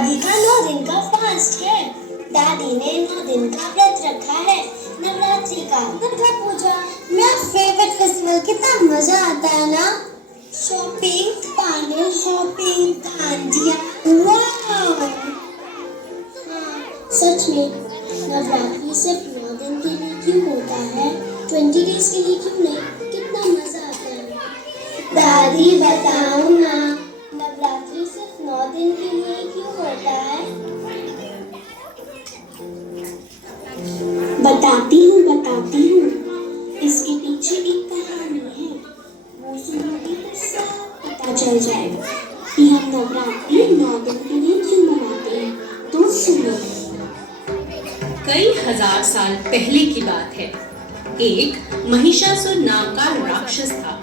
दादी का 9 दिन का फास्ट है। दादी ने 9 दिन का व्रत रखा है। नवरात्रि का दुर्गा पूजा मेरा फेवरेट फेस्टिवल। कितना मजा आता है ना। Shopping, parlour hopping, dandiya. वाह, सच में नवरात्रि सिर्फ 9 दिन के लिए क्यों होता है? 20 डेज के लिए क्यों नहीं? कितना मजा आता है। दादी बताओ ना, नवरात्रि सिर्फ 9 दिन के लिए क्यों होता है? बताती हूँ। इसके पीछे एक कहानी है। वो सुनोगे तो सब पता चल जाएगा कि हम नवरात्रि 9 दिन के लिए क्यों मनाते हैं। तो सुनो। कई हजार साल पहले की बात है। एक महिषासुर नाम का राक्षस था।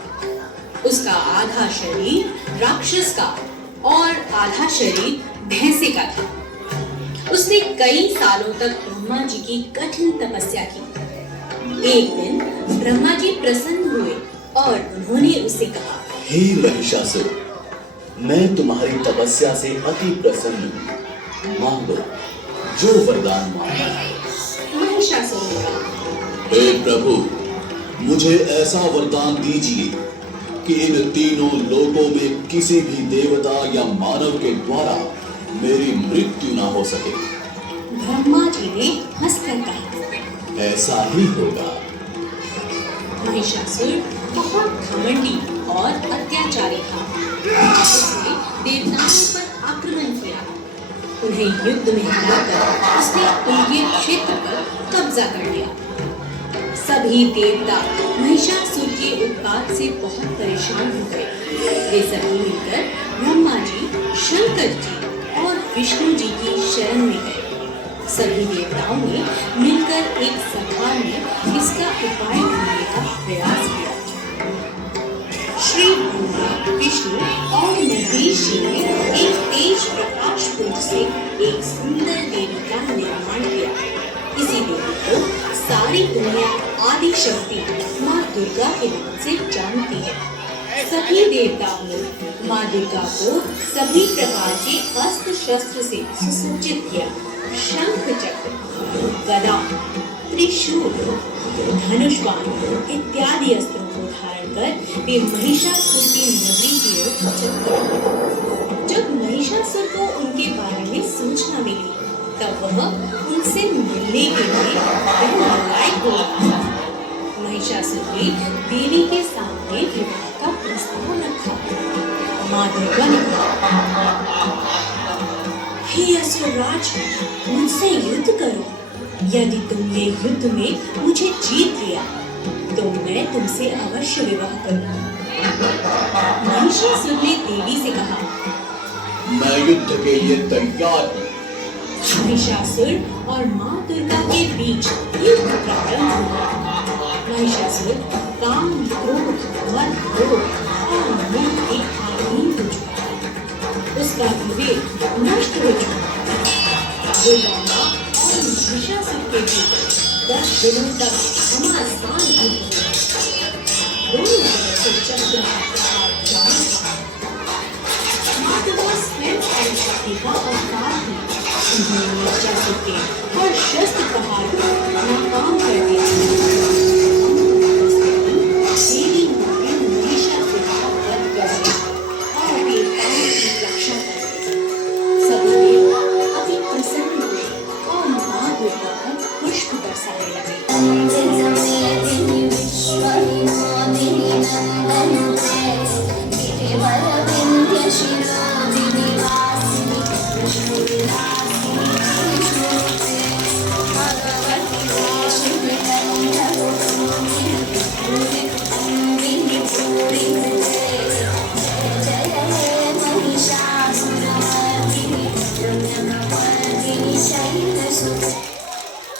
उसका आधा शरीर राक्षस का और आधा शरीर भैंसे का था। उसने कई सालों तक ब्रह्मा जी की कठिन तपस्या की। एक दिन ब्रह्मा जी प्रसन्न हुए और उन्होंने उससे कहा, हे महिषासुर, मैं तुम्हारी तपस्या से अति प्रसन्न हूँ। मांगो जो वरदान मांगना है। महिषासुर ने कहा, हे प्रभु, मुझे ऐसा वरदान दीजिए कि इन तीनों लोकों में किसी भी देवता या मानव के द्वारा मेरी मृत्यु ना हो सके। ब्रह्मा जी ने हंसकर कहा, ऐसा ही होगा। महिषासुर बहुत घमंडी और अत्याचारी था। उसने देवताओं पर आक्रमण किया। उन्हें युद्ध में हराकर उसने उनके क्षेत्र पर कब्जा कर लिया। सभी देवता महिषासुर के उत्पात से बहुत परेशान हो गए। वे सभी मिलकर ब्रह्मा जी, शंकर जी और विष्णु जी की शरण में गए। सभी देवताओं ने मिलकर एक सभा में इसका उपाय ढूंढने का प्रयास किया। श्री ब्रह्मा, विष्णु और महेश जी ने एक तेज प्रकाश पुंज से एक सुंदर देवी का निर्माण किया। इसी देवी को सारी दुनिया आदि शक्ति माँ दुर्गा के नाम से जानती है। सभी देवताओं ने माँ दुर्गा को सभी प्रकार के अस्त्र शस्त्र से सुसज्जित किया। शंख चक्र, गदा, त्रिशूल, धनुष बाण इत्यादि अस्त्रों को धारण कर वे महिषासुर की नगरी की ओर चल पड़े। जब महिषासुर को उनके बारे में सूचना मिली, तब वह उनसे मिलने के लिए लायक हो गया। महिषासुर ने देवी के सामने विवाह का प्रस्ताव रखा। माँ दुर्गा ने कहा, हे असुरराज, मुझसे युद्ध करो। यदि तुमने युद्ध में मुझे जीत लिया तो मैं तुमसे अवश्य विवाह करूंगा। महिषासुर ने देवी से कहा, मैं युद्ध के लिए तैयार हूँ। महिषासुर और माँ दुर्गा के बीच युद्ध प्रारंभ हुआ। महिषासुर काम, क्रोध, मद, लोभ और मोह के अधीन हो चुका था। उसका विवेक नष्ट हो चुका था। दुर्गा माँ और महिषासुर के बीच 10 दिनों तक घमासान युद्ध हुआ। दोनों तरफ से चक्र जारी था। माँ दुर्गा स्वयं शक्ति का अवतार थी। उन्होंने महिषासुर के हर शस्त्र प्रहार को नाकाम कर दिया।